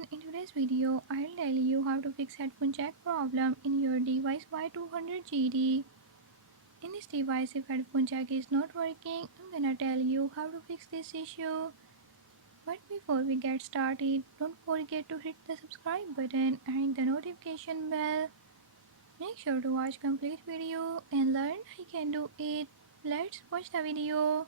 everyone, in today's video I'll tell you how to fix headphone jack problem in your device Y200. In this device, if headphone jack is not working, I'm gonna tell you how to fix this issue. But before we get started, don't forget to hit the subscribe button and the notification bell. Make sure to watch complete video and learn I can do it. Let's watch the video.